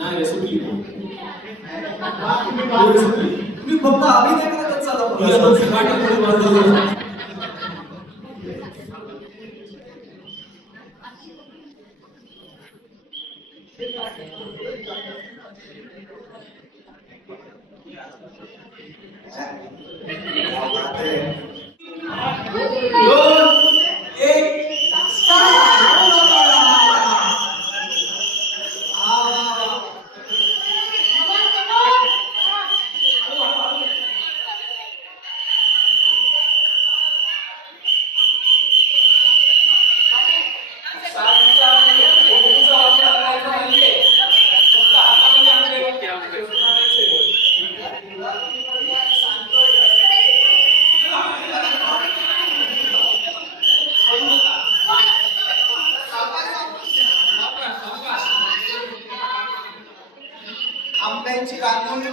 नाही सुटली तुम्ही फक्त अभिनय करत चालला. आंब्याची काकडी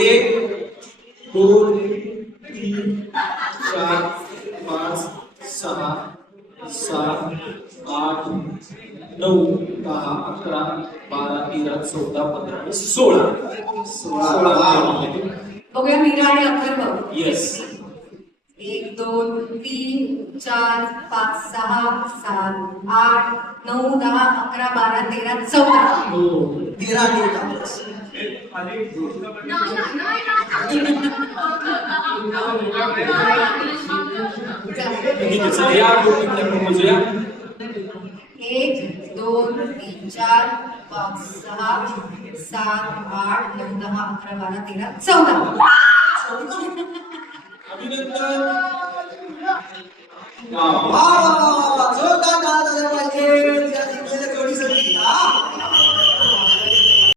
एक दोन तीन चार पाच सहा सात आठ नऊ दहा अकरा बारा तेरा चौदा पंधरा 16 बघूया मीरा आणि अथर्व. येस 1 2 3 4 5 6 7 8 9 10 11 12 13 14. 13 या गोष्टींना मोजूया. 1 2 3 4 5 6 7 8 9 10 11 12 13 14. अभिनंदन. वा वा वा वा जोरदार टाळ्या झाल्या पाहिजे. त्या जोडीसाठी